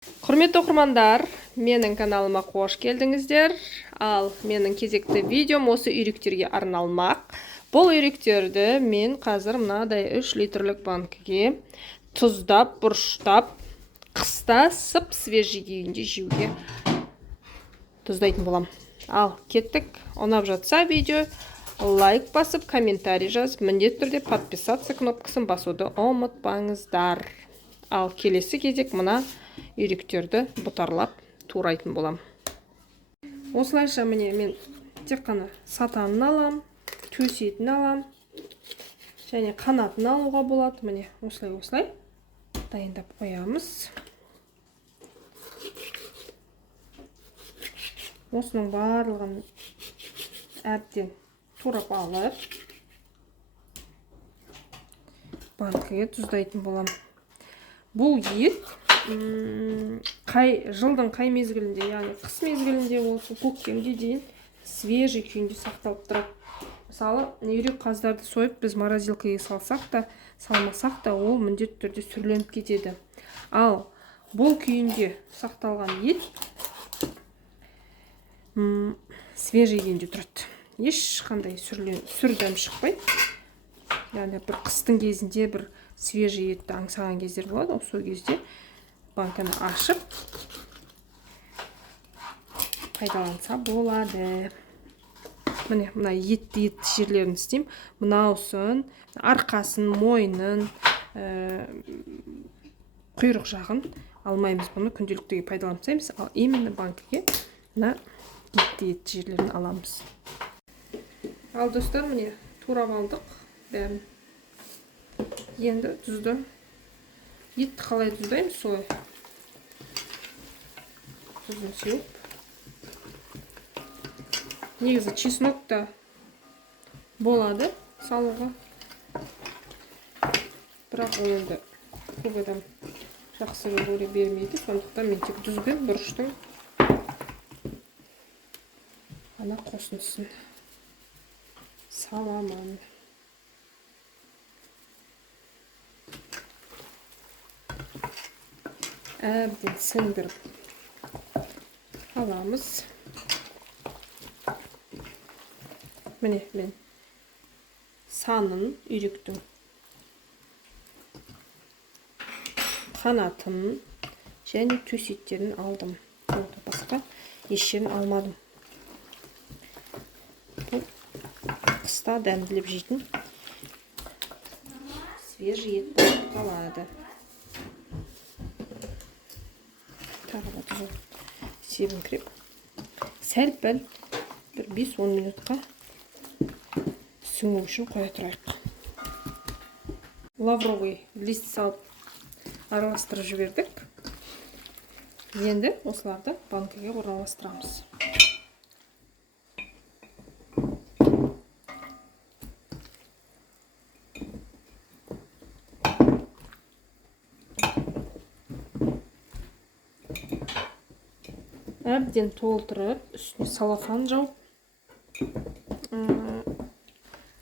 Құрметті оқырмандар, менің каналыма қош келдіңіздер. Ал менің кезекті видеом осы үйректерге арналмақ. Бұл үйректерді мен қазір мынадай 3 литрлік банкіге тұздап, бұрыштап, қыста сып свежий күйінде жеуге тұздайтын болам. Ал кеттік. Ұнап жатса видео лайк басып, комментарий жазып, міндетті түрде подписаться кнопкасын басуды ұмытпаңыздар. Ал келесі кезек мына үйректерді бұтарлап турайтын болам. Осылайша міне мен тек қана сатанын алам, төсетін алам, және қанатын алуға болады. Міне осылай дайындап қоямыз. Осының барлығын әбден турап алып, банкіге тұздайтын болам. Бұл ет жылдың қай мезгілінде, яғни қыс мезгілінде болсын, көктемге дейін свежий күйінде сақталып тұрады. Мысалы, үйрек қаздарды сойып біз морозилкаға салсақ та, салмасақ та, ол міндетті түрде сүрленіп кетеді. Ал бұл күйінде сақталған ет свежий күйінде тұрады. Ешқандай сүрдем шықпайды. Яғни бір қыстың кезінде бір свежий етті аңсаған кездер болады. Сол кезде банканы ашып пайдаланса болады. Міне, мына етті жерлерін істеймін. Мынаусын, арқасын, мойнын, құйрық жағын алмаймыз. Бұны күнделіктегі пайдаланбаймыз. Ал именно банкіге мына етті жерлерін аламыз. Ал достар, міне турап алдық бәрін. Енді тұзды. Етті қалай тұздаймыз солай. Тұзын сеуіп. Негізі чеснок та болады салуға. Бірақ енді көп адам жақсы көре бермейді. Сондықтан мен тек тұзбен бұрыштың ғана қосындысын саламын. Әбден сіңдіріп аламыз. Міне мен санын, үйректің қанатын және төсеттерін алдым. Басқа ешерін алмадым. Бұл қыста дәмділеп жейтін свежий ет болып қалады. Тағы да себіңкіреп, сәл-пәл бір 5-10 минутқа сіңу үшін қоя тұрайық. Лавровый лист салып араластырып жібердік. Енді осыларды банкіге орналастырамыз. Әбден толтырып, үстіне салафан жауып,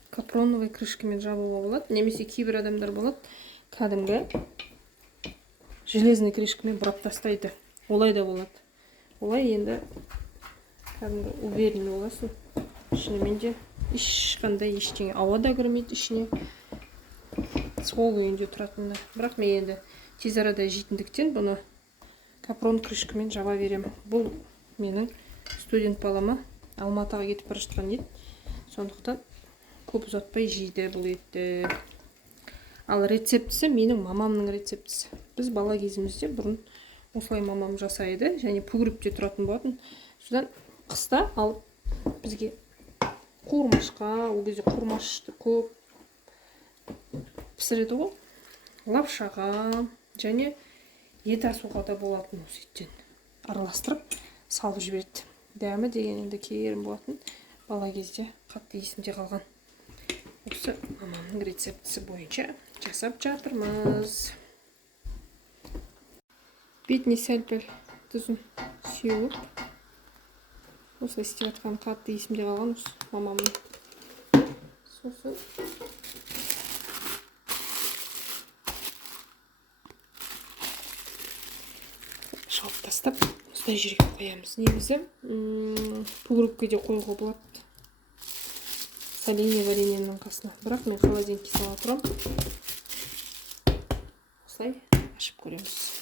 капроновый крышкамен жабуға болады. Немесе кейбір адамдар болады, кәдімгі железный крышкамен бұрап тастайды. Олай да болады. Олай енді кәдімгі уверенный боласың. Шынымен де ешқандай ештеңе ауа да кірмейді ішіне. Сол күйінде тұратынды. Бірақ мен енді тез арада жейтіндіктен бұны капрон крышкамен жаба берем. Бұл менің студент балама Алматыға кетіп бара жатқан ет. Сондықтан көп ұзатпай жейді бұл етті. Ал рецептісі менің мамамның рецептісі. Біз бала кезімізде бұрын осылай мамам жасайды, және пүгіріпте тұратын болатын. Содан қыста алып бізге қуырмашқа, ол кезде қуырмашты көп пісіреді ғой. Лапшаға және ет асуға да болатын осы еттен араластырып салып жіберді. Дәмі деген енді керім болатын. Бала кезде қатты есімде қалған. Осы мамамның рецептісі бойынша жасап жатырмыз. Бетіне сәл-пәл тұзын сеуіп, осылай істеп жатқан қатты есімде қалған осы мамамның. Сосын шығып тастап осындай жерге қоямыз. Негізі погребке де қоюға болады. Соленье вареньенің қасына. Бірақ мен холодильникке сала тұрамын. Осылай ашып көреміз.